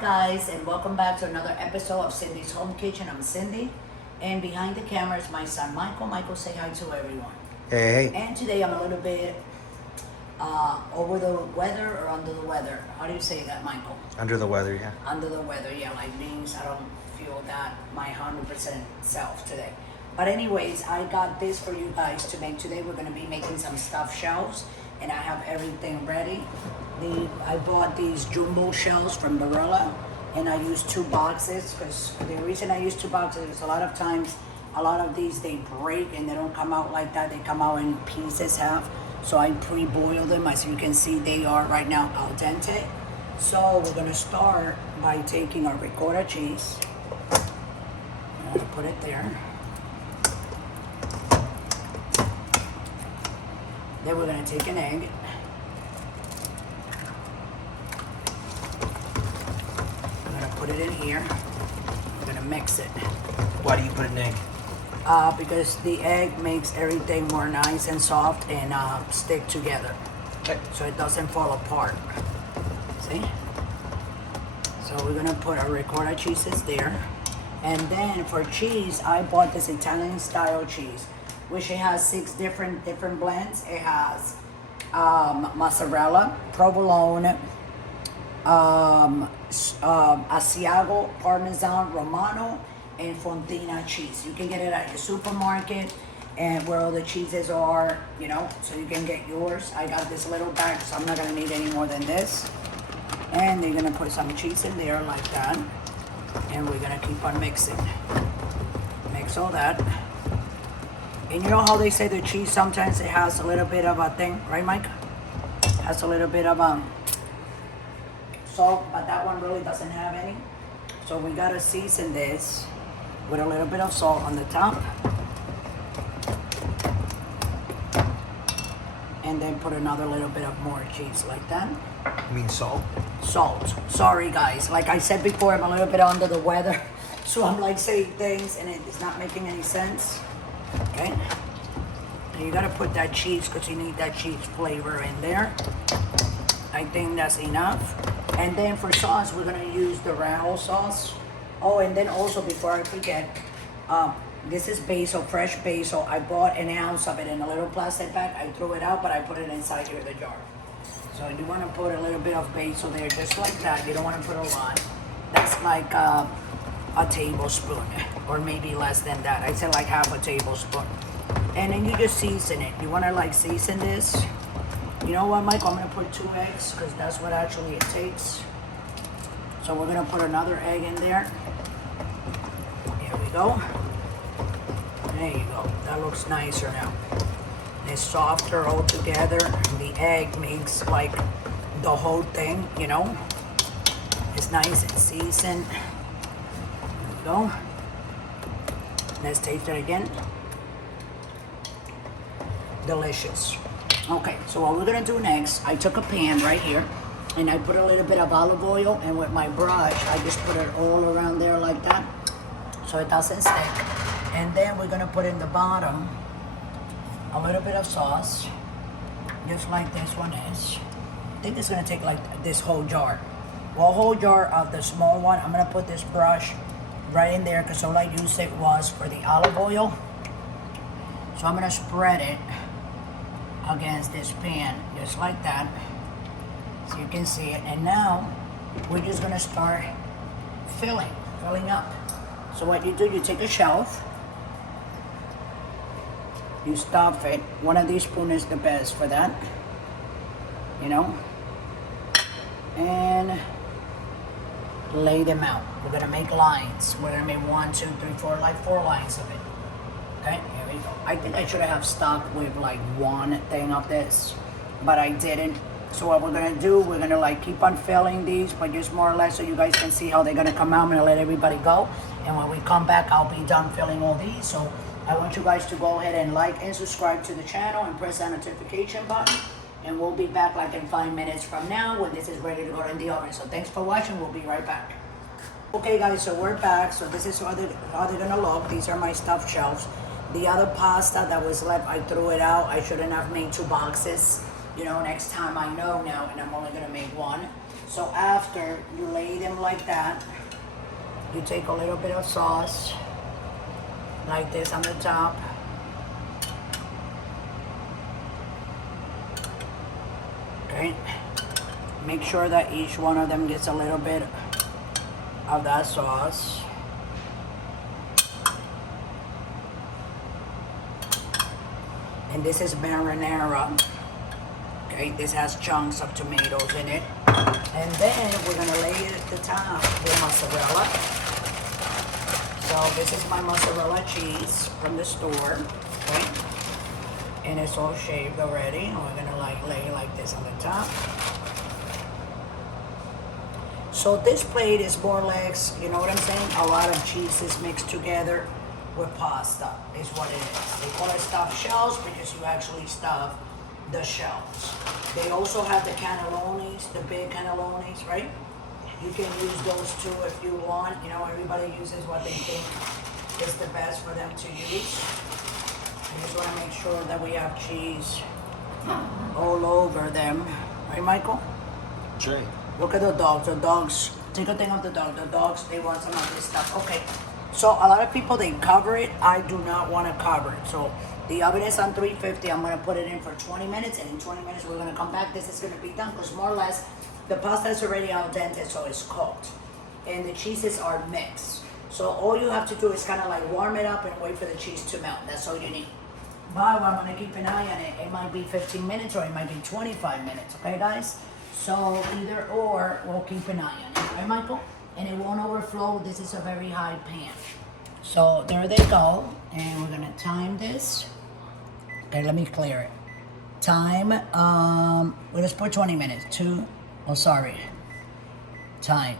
guys, and welcome back to another episode of Cindy's Home Kitchen. I'm Cindy, and behind the camera is my son Michael. Michael, say hi to everyone. Hey. And today I'm a little bit over the weather or under the weather. How do you say that, Michael? Under the weather, yeah. Under the weather, yeah, like means I don't feel that my 100% self today. But anyways, I got this for you guys to make today. We're gonna be making some stuffed shells, and I have everything ready. I bought these jumbo shells from Barilla, and I used 2 boxes because the reason I use 2 boxes is a lot of times, a lot of these they break and they don't come out like that. They come out in pieces half. So I pre-boil them. As you can see, they are right now al dente. So we're gonna start by taking our ricotta cheese. I'm gonna put it there. Then we're gonna take an egg. Put it in here. We're gonna mix it. Why do you put an egg? Because the egg makes everything more nice and soft and stick together. Okay. So it doesn't fall apart. See? So we're gonna put our ricotta cheeses there. And then for cheese, I bought this Italian style cheese, which it has 6 different blends. It has mozzarella, provolone, Asiago, Parmesan, Romano, and Fontina cheese. You can get it at your supermarket and where all the cheeses are, you know, so you can get yours. I got this little bag, so I'm not gonna need any more than this. And they're gonna put some cheese in there like that. And we're gonna keep on mixing. Mix all that. And you know how they say the cheese sometimes it has a little bit of a thing, right, Mike? Has a little bit of salt, but that one really doesn't have any. So we gotta season this with a little bit of salt on the top. And then put another little bit of more cheese like that. You mean salt? Salt. Sorry guys, like I said before, I'm a little bit under the weather. So I'm like saying things and it's not making any sense. Okay. And you gotta put that cheese because you need that cheese flavor in there. I think that's enough. And then for sauce, we're gonna use the Rajo sauce. Oh, and then also before I forget, this is basil, fresh basil. I bought an ounce of it in a little plastic bag. I threw it out, but I put it inside here, the jar. So you wanna put a little bit of basil there, just like that. You don't wanna put a lot. That's like a tablespoon, or maybe less than that. I said like half a tablespoon. And then you just season it. You wanna like season this. You know what, Mike? I'm gonna put 2 eggs because that's what actually it takes. So we're gonna put another egg in there. Here we go. There you go. That looks nicer now. It's softer all together. The egg makes like the whole thing, you know. It's nice and seasoned. There we go. Let's taste it again. Delicious. Okay, so what we're gonna do next, I took a pan right here and I put a little bit of olive oil, and with my brush, I just put it all around there like that so it doesn't stick. And then we're gonna put in the bottom a little bit of sauce, just like this one is. I think it's gonna take like this whole jar. Well, a whole jar of the small one. I'm gonna put this brush right in there because all I used it was for the olive oil. So I'm gonna spread it against this pan, just like that, so you can see it. And now we're just gonna start filling up. So what you do, you take a shelf, you stuff it. One of these spoons is the best for that, you know, and lay them out. We're gonna make lines. We're gonna make 1, 2, 3, 4, like 4 lines of it. Okay, here we go. I think I should have stuck with like 1 thing of this, but I didn't. So what we're gonna do, we're gonna like keep on filling these, but just more or less so you guys can see how they're gonna come out. I'm gonna let everybody go. And when we come back, I'll be done filling all these. So I want you guys to go ahead and like and subscribe to the channel and press that notification button. And we'll be back like in 5 minutes from now when this is ready to go in the oven. So thanks for watching. We'll be right back. Okay guys, so we're back. So this is how they're gonna look. These are my stuffed shells. The other pasta that was left, I threw it out. I shouldn't have made 2 boxes. You know, next time I know now, and I'm only gonna make 1. So after you lay them like that, you take a little bit of sauce, like this on the top. Okay. Make sure that each one of them gets a little bit of that sauce. And this is marinara. Okay, this has chunks of tomatoes in it. And then we're gonna lay it at the top with mozzarella. So this is my mozzarella cheese from the store, okay? And it's all shaved already. And we're gonna like lay like this on the top. So this plate is more or less, you know what I'm saying? A lot of cheeses mixed together with pasta is what it is. They call it stuffed shells because you actually stuff the shells. They also have the cannellonis, the big cannellonis, right? You can use those too if you want. You know, everybody uses what they think is the best for them to use. I just want to make sure that we have cheese all over them. Right, Michael? Sure. Look at the dogs. The dogs, take a thing of the dog. The dogs, they want some of this stuff. Okay. So a lot of people, they cover it. I do not want to cover it. So the oven is on 350. I'm going to put it in for 20 minutes. And in 20 minutes, we're going to come back. This is going to be done because more or less, the pasta is already al dente, so it's cooked. And the cheeses are mixed. So all you have to do is kind of like warm it up and wait for the cheese to melt. That's all you need. But I'm going to keep an eye on it. It might be 15 minutes or it might be 25 minutes. Okay, guys? So either or, we'll keep an eye on it. Right, Michael? And it won't overflow. This is a very high pan. So there they go. And we're going to time this. Okay, let me clear it. Time, we'll just put 20 minutes. Time,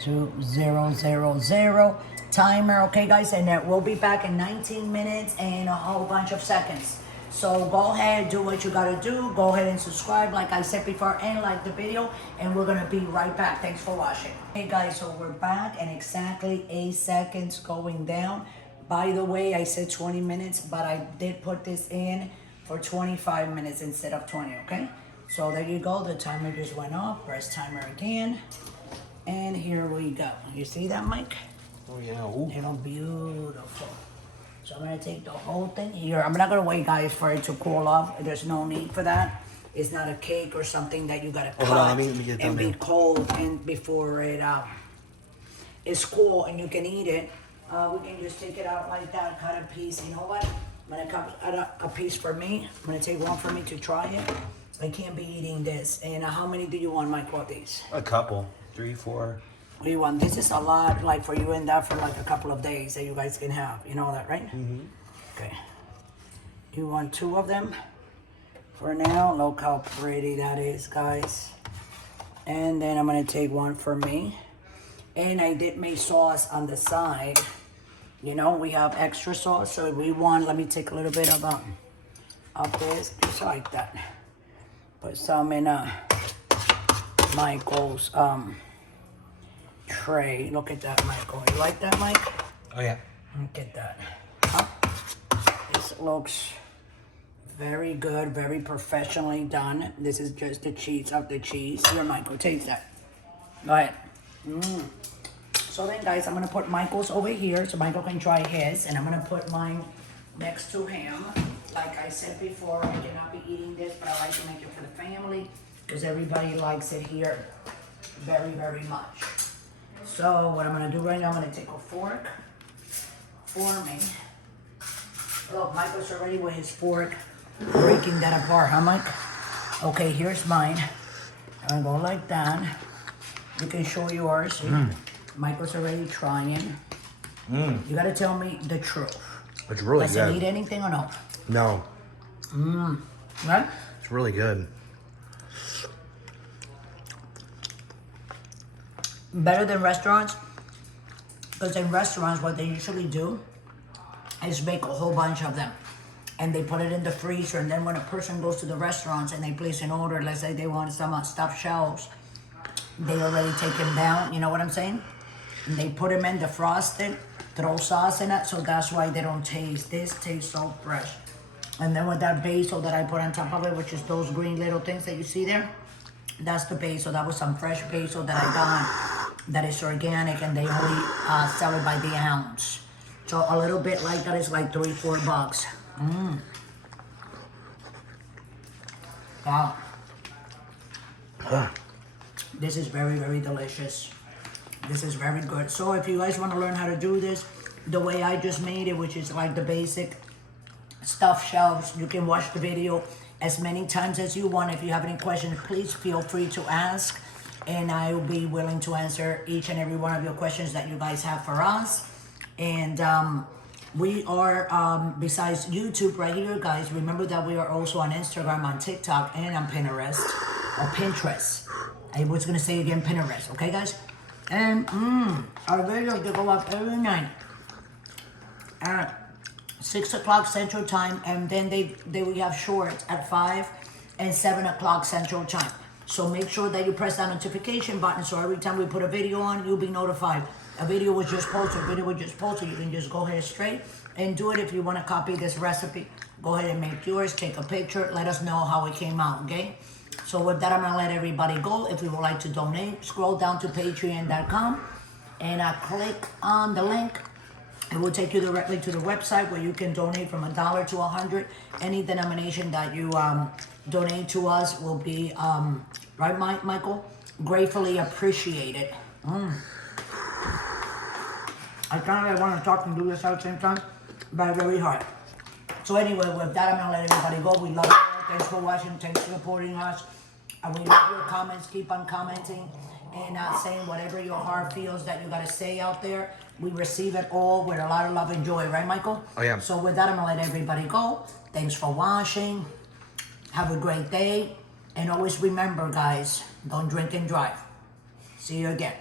2000. Timer, okay guys, and we'll be back in 19 minutes and a whole bunch of seconds. So go ahead, do what you gotta do. Go ahead and subscribe, like I said before, and like the video, and we're gonna be right back. Thanks for watching. Hey guys, so we're back, and exactly 8 seconds going down. By the way, I said 20 minutes, but I did put this in for 25 minutes instead of 20, okay? So there you go, the timer just went off. Press timer again. And here we go. You see that, Mike? Oh yeah. Ooh. You know, beautiful. So I'm gonna take the whole thing here. I'm not gonna wait, guys, for it to cool off. There's no need for that. It's not a cake or something that you gotta cut Let me get it and done be cold and before it is cool and you can eat it. We can just take it out like that, cut a piece. You know what? I'm gonna cut a piece for me. I'm gonna take one for me to try it. I can't be eating this. And how many do you want, Mike, of these? A couple. 3, 4. What do you want? This is a lot, like for you and that for like a couple of days that you guys can have. You know that, right? Mm-hmm. Okay. You want 2 of them for now. Look how pretty that is, guys. And then I'm gonna take one for me. And I did make sauce on the side. You know, we have extra sauce, so if we want, let me take a little bit of this, just like that. Put some in Michael's tray. Look at that, Michael. You like that, Mike? Oh yeah. Look at that. Huh? This looks very good, very professionally done. This is just the cheese of the cheese. Here, Michael, taste that. Go ahead. So then, guys, I'm gonna put Michael's over here so Michael can try his, and I'm gonna put mine next to him. Like I said before, I cannot be eating this, but I like to make it for the family because everybody likes it here very, very much. So what I'm gonna do right now, I'm gonna take a fork for me. Look, Michael's already with his fork breaking that apart, huh, Mike? Okay, here's mine. I'm gonna go like that. You can show yours. Michael's already trying. You gotta tell me the truth. It's really Does good. it need anything or no? No. Right? It's really good. Better than restaurants, because in restaurants what they usually do is make a whole bunch of them and they put it in the freezer, and then when a person goes to the restaurants and they place an order, let's say they want some stuffed shells, they already take them down, you know what I'm saying? And they put them in, defrosted, throw sauce in it, so that's why they don't taste. This tastes so fresh. And then with that basil that I put on top of it, which is those green little things that you see there, That's the basil. That was some fresh basil that I got that is organic, and they only sell it by the ounce. So a little bit like that is like $3-4. Wow. This is very, very delicious. This is very good. So if you guys want to learn how to do this the way I just made it, which is like the basic stuffed shells, you can watch the video as many times as you want. If you have any questions, please feel free to ask, and I will be willing to answer each and every one of your questions that you guys have for us. And we are, besides YouTube right here, guys, remember that we are also on Instagram, on TikTok, and on Pinterest, or Pinterest. I was going to say again, Pinterest, okay, guys? And our videos, they go up every night at 6 o'clock Central Time, and then we have shorts at 5 and 7 o'clock Central Time. So make sure that you press that notification button, so every time we put a video on, you'll be notified. A video was just posted, you can just go ahead straight and do it. If you want to copy this recipe, go ahead and make yours, take a picture, let us know how it came out, okay? So with that, I'm going to let everybody go. If you would like to donate, scroll down to patreon.com and click on the link. It will take you directly to the website where you can donate from $1 to $100. Any denomination that you donate to us will be, right, Michael? Gratefully appreciated. I kind of want to talk and do this at the same time, but very hard. So anyway, with that, I'm going to let everybody go. We love you all. Thanks for watching. Thanks for supporting us. And we love your comments. Keep on commenting and saying whatever your heart feels that you got to say out there. We receive it all with a lot of love and joy. Right, Michael? Oh, yeah. So with that, I'm going to let everybody go. Thanks for watching. Have a great day. And always remember, guys, don't drink and drive. See you again.